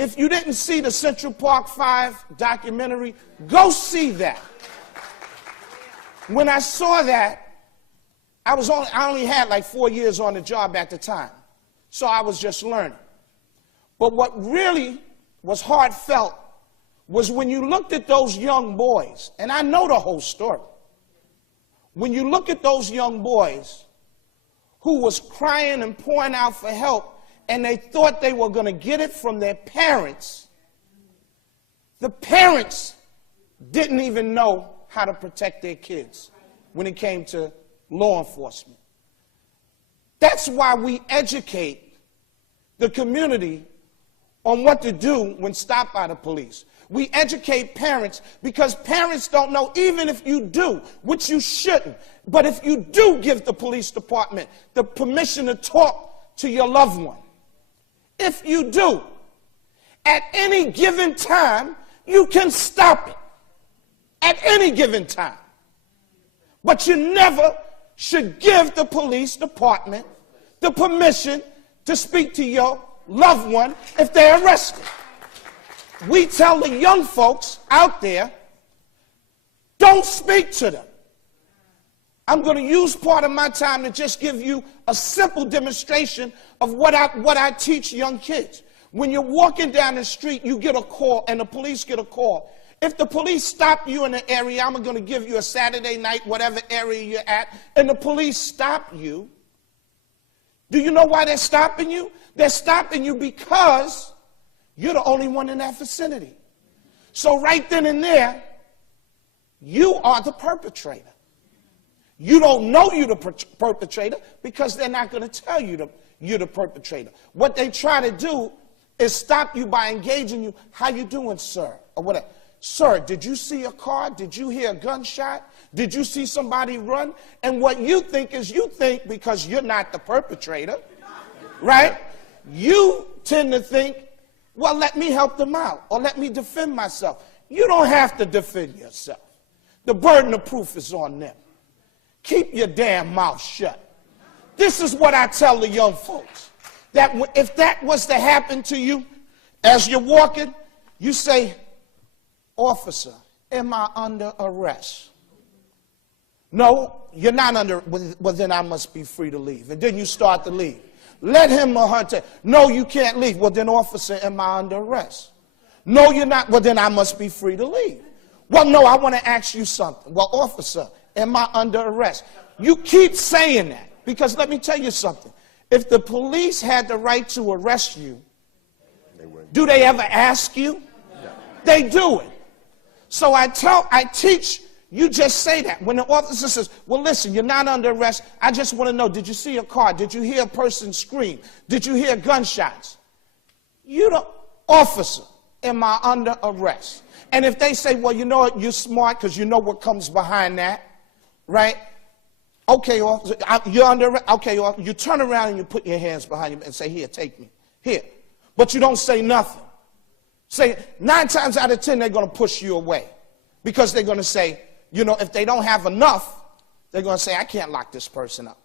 If you didn't see the Central Park 5 documentary, go see that. When I saw that, I only had like 4 years on the job at the time, so I was just learning. But what really was heartfelt was when you looked at those young boys, and I know the whole story. When you look at those young boys who was crying and pouring out for help, and they thought they were going to get it from their parents, the parents didn't even know how to protect their kids when it came to law enforcement. That's why we educate the community on what to do when stopped by the police. We educate parents because parents don't know, even if you do, which you shouldn't, but if you do give the police department the permission to talk to your loved one, if you do, at any given time, you can stop it. At any given time. But you never should give the police department the permission to speak to your loved one if they're arrested. We tell the young folks out there, don't speak to them. I'm going to use part of my time to just give you a simple demonstration of what I teach young kids. When you're walking down the street, you get a call, and the police get a call. If the police stop you in an area, I'm going to give you a Saturday night, whatever area you're at, and the police stop you, do you know why they're stopping you? They're stopping you because you're the only one in that vicinity. So right then and there, you are the perpetrator. You don't know you're the perpetrator because they're not going to tell you you're the perpetrator. What they try to do is stop you by engaging you. How you doing, sir? Or whatever. Sir, did you see a car? Did you hear a gunshot? Did you see somebody run? And what you think is, you think because you're not the perpetrator, right? You tend to think, well, let me help them out or let me defend myself. You don't have to defend yourself. The burden of proof is on them. Keep your damn mouth shut. This is what I tell the young folks. That if that was to happen to you as you're walking, you say, officer, am I under arrest? No, you're not under, well then I must be free to leave. And then you start to leave. Let him or her tell, no, you can't leave. Well then, officer, am I under arrest? No, you're not. Well then I must be free to leave. Well, no, I want to ask you something. Well, officer, am I under arrest? You keep saying that because let me tell you something. If the police had the right to arrest you, do they ever ask you? No. They do it. So I teach, you just say that. When the officer says, well, listen, you're not under arrest. I just want to know, did you see a car? Did you hear a person scream? Did you hear gunshots? You the officer, am I under arrest? And if they say, well, you know what, you're smart because you know what comes behind that, right? Okay, officer, you're under arrest. Okay, officer, you turn around and you put your hands behind you and say, here, take me. Here. But you don't say nothing. Say 9 times out of 10, they're going to push you away because they're going to say, you know, if they don't have enough, they're going to say, I can't lock this person up.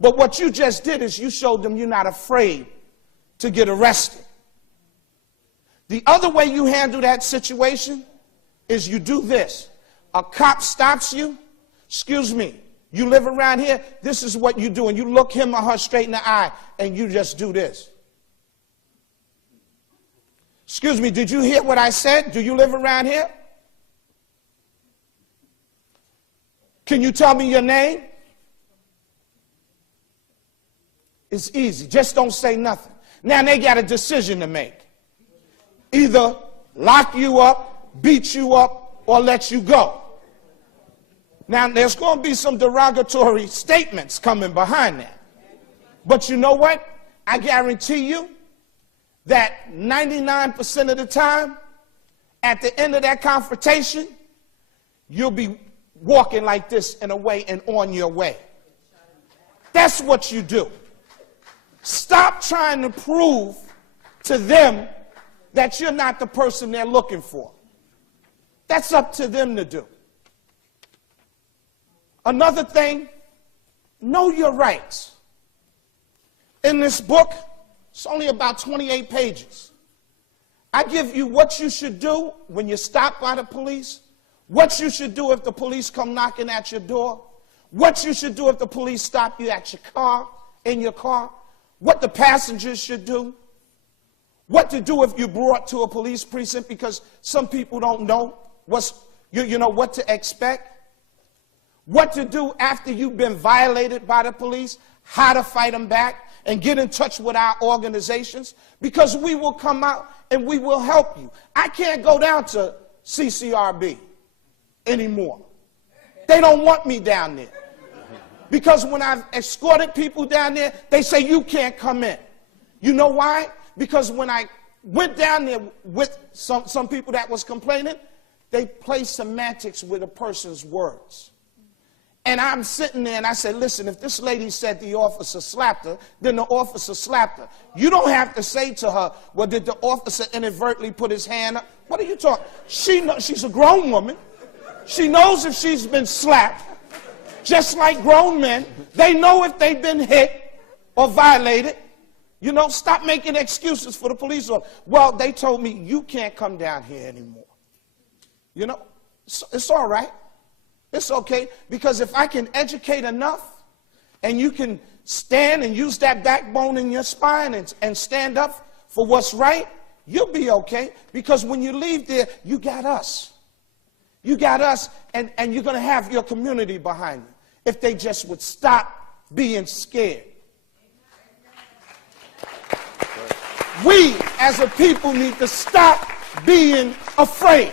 But what you just did is you showed them you're not afraid to get arrested. The other way you handle that situation is you do this. A cop stops you. Excuse me, you live around here? This is what you do. And you look him or her straight in the eye and you just do this. Excuse me, did you hear what I said? Do you live around here? Can you tell me your name? It's easy. Just don't say nothing. Now they got a decision to make. Either lock you up, beat you up, or let you go. Now there's going to be some derogatory statements coming behind that. But you know what? I guarantee you that 99% of the time, at the end of that confrontation, you'll be walking like this in a way and on your way. That's what you do. Stop trying to prove to them that you're not the person they're looking for. That's up to them to do. Another thing, know your rights. In this book, it's only about 28 pages. I give you what you should do when you're stopped by the police, what you should do if the police come knocking at your door, what you should do if the police stop you at your car, in your car, what the passengers should do, what to do if you're brought to a police precinct, because some people don't know what to expect, what to do after you've been violated by the police, how to fight them back, and get in touch with our organizations, because we will come out and we will help you. I can't go down to CCRB anymore. They don't want me down there. Because when I've escorted people down there, they say, you can't come in. You know why? Because when I went down there with some people that was complaining, they play semantics with a person's words. And I'm sitting there and I said, listen, if this lady said the officer slapped her, then the officer slapped her. You don't have to say to her, well, did the officer inadvertently put his hand up? What are you talking? She's a grown woman. She knows if she's been slapped. Just like grown men, they know if they've been hit or violated. You know, stop making excuses for the police. Well, they told me you can't come down here anymore. You know, it's all right. It's okay, because if I can educate enough and you can stand and use that backbone in your spine and stand up for what's right, you'll be okay, because when you leave there, you got us. You got us, and you're going to have your community behind you if they just would stop being scared. We, as a people, need to stop being afraid.